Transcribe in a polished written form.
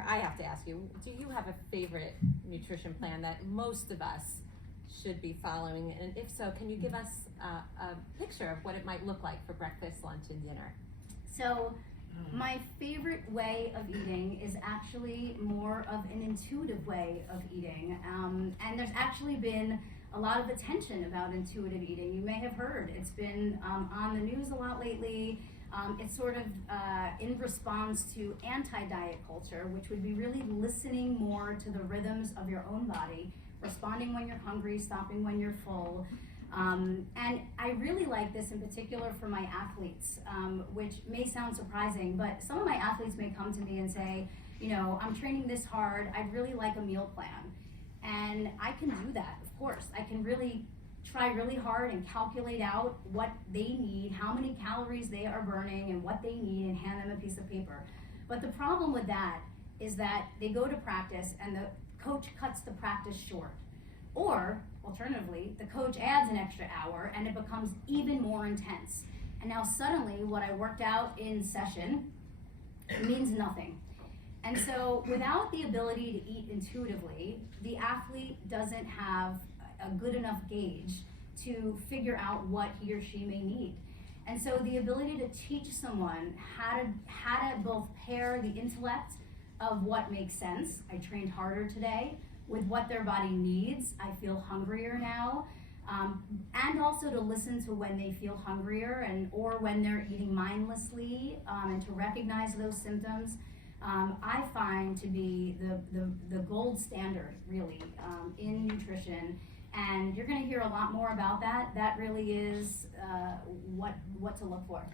Jennifer, I have to ask you, do you have a favorite nutrition plan that most of us should be following? And if so, can you give us a picture of what it might look like for breakfast, lunch, and dinner? So my favorite way of eating is actually more of an intuitive way of eating. And there's actually been a lot of attention about intuitive eating. You may have heard, it's been on the news a lot lately. It's sort of in response to anti-diet culture, which would be really listening more to the rhythms of your own body, responding when you're hungry, stopping when you're full. And I really like this in particular for my athletes, which may sound surprising, but some of my athletes may come to me and say, you know, I'm training this hard, I'd really like a meal plan. And I can do that, of course. I can really try really hard and calculate out what they need, how many calories they are burning and what they need, and hand them a piece of paper. But the problem with that is that they go to practice and the coach cuts the practice short. Or, alternatively, the coach adds an extra hour and it becomes even more intense. And now suddenly what I worked out in session means nothing. And so without the ability to eat intuitively, the athlete doesn't have a good enough gauge to figure out what he or she may need. And so the ability to teach someone how to both pair the intellect of what makes sense, I trained harder today, with what their body needs, I feel hungrier now, and also to listen to when they feel hungrier or when they're eating mindlessly, and to recognize those symptoms. I find to be the gold standard, really, in nutrition. And you're going to hear a lot more about that. That really is what to look for.